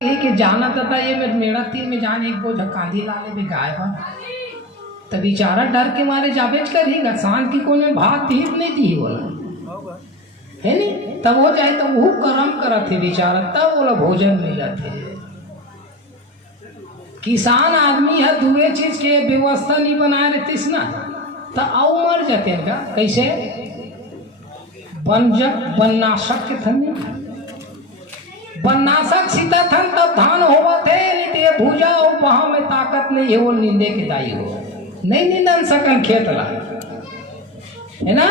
कि जाना था ये मेरा तीन में जान एक बोझ कांधी लाले में गाय बा तब बेचारा डर के मारे जाबेज कर ही शान की कोने भात तीर नहीं दी बोला है नहीं तब हो जाए तो वो कर्म करा थे बेचारा तब बोला भोजन मिला थे। किसान आदमी है दूसरे चीज के व्यवस्था नहीं बनाए रहतीस ना तो आओ मर जाते हैं का कैसे बननाशक के थन बननाशक सीता थन तब धान होवा थे नहीं तो भूजा हो वहां में ताकत नहीं है वो नींदे के दाई हो नहीं नींदन सकन खेत ला है ना।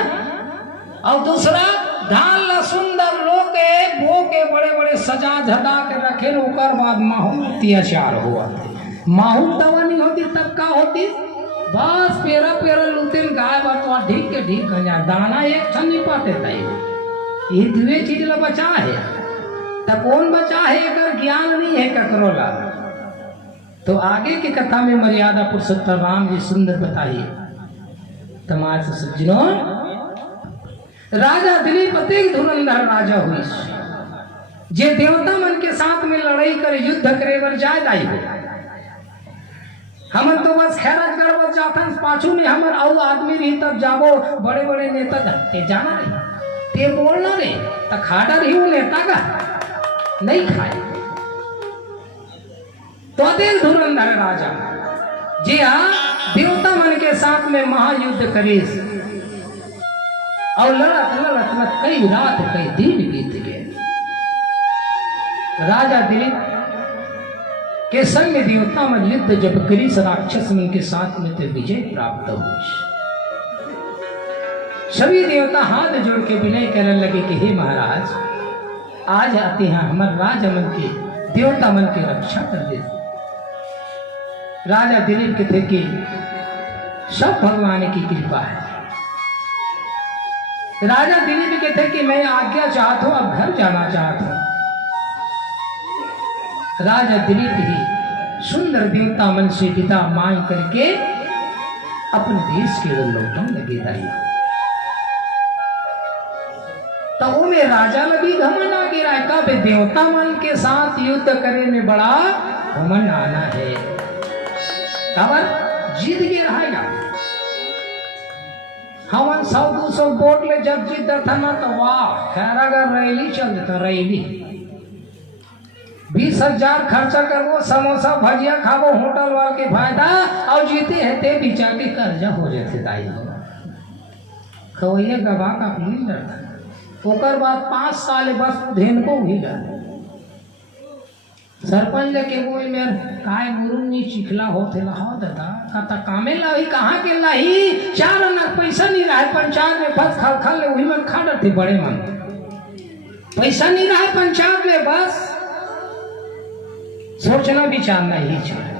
और दूसरा धान ला सुंदर लोके बो के बड़े बड़े सजा झटा के रखे ओकर बाद माहौल अत्याचार हुआ माहौल दवा नहीं होती तब का होती बस पेरा पेरा लुतिन गाय बटवा ढीक के ढीक गंजा दाना एक ठन नहीं पाते ताई ये दुए चीज ला बचा है तब कौन बचा है अगर ज्ञान नहीं है ककरो ला। तो आगे की कथा में मर्यादा पुरुषोत्तम राम जी सुंदर बताइए तमाम सज्जनों राजा दिलीप अत्यंत धुरंधर राजा हुई जे देवता मन के साथ में लड़ाई करे युद्ध करे बर जाए दाई हो हमन तो बस खैरत गड़बड़ जाथन पाछू में हमर आउ आदमी रही तब जाबो बड़े बड़े नेता धक्के जाना रही ते बोलना रे त खाड़ा रही वो नेता का नहीं खाए तो अत्यंत धुरंधर राजा जी हाँ देवता मन के साथ में महायुद्ध करे और लड़त लड़त में कई रात कई दिन बीत गए। राजा दिलीप के संग में देवता में युद्ध जब करी राक्षस मन के साथ में तो विजय प्राप्त हुई। सभी देवता हाथ जोड़ के विनय करने लगे कि हे महाराज आज आते हैं हमारे राजा मन के देवता मन की रक्षा कर दे। राजा दिलीप के थे कि सब भगवान की कृपा है। राजा दिलीप के थे कि मैं आज्ञा चाहता हूं अब घर जाना चाहता हूं। राजा दिलीप ही सुंदर देवता मन से विदा मांग करके अपने देश के वो लौटने लगे दाई। तो वो में राजा लगी घमंड आ गिरा कब देवता मन के साथ युद्ध करे में बड़ा घमंड आना है खबर जीत के रहेगा। हमन 100-200 वोट ले जब जीत था ना तो वाह खैर अगर रैली चल तो रैली 20,000 खर्चा करवो समोसा भजिया खाबो होटल वाल के फायदा और जीते है ते बिचा के कर्जा हो जाते दाई खवैया गवा का अपनी लड़ता ओकर बाद 5 साल बस धेन को भी गए सरपंच के बोल में काय मुरुम नहीं चिखला होते ला हो दादा कता कामे लाही कहाँ के लाही 4 आना पैसा नहीं रहा पंचायत में बस खल खल ले वही मन खा डरते बड़े मन पैसा नहीं रहा पंचायत में बस सोचना विचारना ही चाहिए।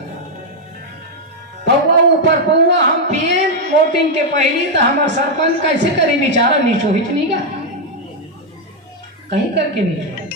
पौवा ऊपर पौवा हम पिए वोटिंग के पहली तो हमारा सरपंच कैसे करे बेचारा नीचो हिच नहीं गा कहीं करके नहीं